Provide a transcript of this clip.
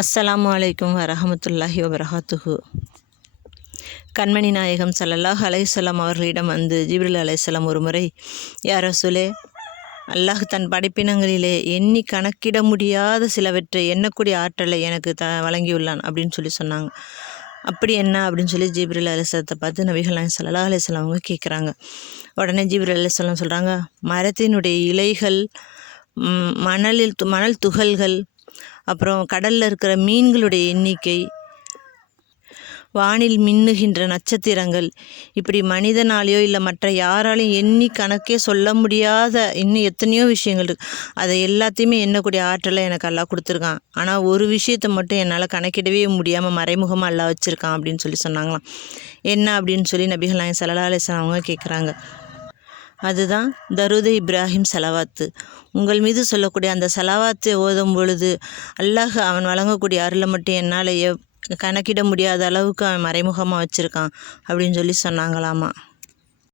அஸ்ஸலாமு அலைக்கும் வரஹமத்துல்லாஹி வபரகாத்துஹு. கண்மணி நாயகம் ஸல்லல்லாஹு அலைஹி வஸல்லம் அவர்களிடம் வந்து ஜிப்ரீல் அலைஹிஸ்ஸலாம் ஒரு முறை, யா ரசூலே, அல்லாஹ் தன் படைப்பினங்களிலே எண்ணி கணக்கிட முடியாத சிலவற்றை எண்ணக்கூடிய ஆற்றலை எனக்கு வழங்கியுள்ளான் அப்படின்னு சொன்னாங்க. அப்படி என்ன அப்படின்னு சொல்லி ஜிப்ரீல் அலைஹிஸ்ஸலாத்தை பார்த்து நபிகள் நாயகம் ஸல்லல்லாஹு அலைஹி வஸல்லம் அவங்க கேட்குறாங்க. உடனே ஜிப்ரீல் அலைஹிஸ்ஸலாம் சொல்கிறாங்க, மரத்தினுடைய இலைகள், மணல் துகள்கள், அப்புறம் கடலில் இருக்கிற மீன்களுடைய எண்ணிக்கை, வானில் மின்னுகின்ற நட்சத்திரங்கள், இப்படி மனிதனாலேயோ இல்லை மற்ற யாராலையும் எண்ணி கணக்கே சொல்ல முடியாத இன்னும் எத்தனையோ விஷயங்கள் இருக்குது. அதை எல்லாத்தையுமே எண்ணக்கூடிய ஆற்றலை எனக்கு அல்லாஹ் கொடுத்துருக்கான். ஆனால் ஒரு விஷயத்தை மட்டும் என்னால் கணக்கிடவே முடியாமல் மறைமுகமாக அல்லாஹ் வச்சுருக்கான் அப்படின்னு சொன்னாங்களாம். என்ன அப்படின்னு சொல்லி நபிகள் நாயகம் ஸல்லல்லாஹு அலைஹி வஸல்லம் அவங்க கேட்குறாங்க. அதுதான் தரூதே இப்ராஹிம் சலவாத்து. உங்கள் மீது சொல்லக்கூடிய அந்த சலவாத்தை ஓதும் பொழுது அல்லாஹ் அவன் வழங்கக்கூடிய அருளை மட்டும் என்னால் கணக்கிட முடியாத அளவுக்கு அவன் மறைமுகமாக வச்சுருக்கான் அப்படின்னு சொல்லி சொன்னாங்களாமா.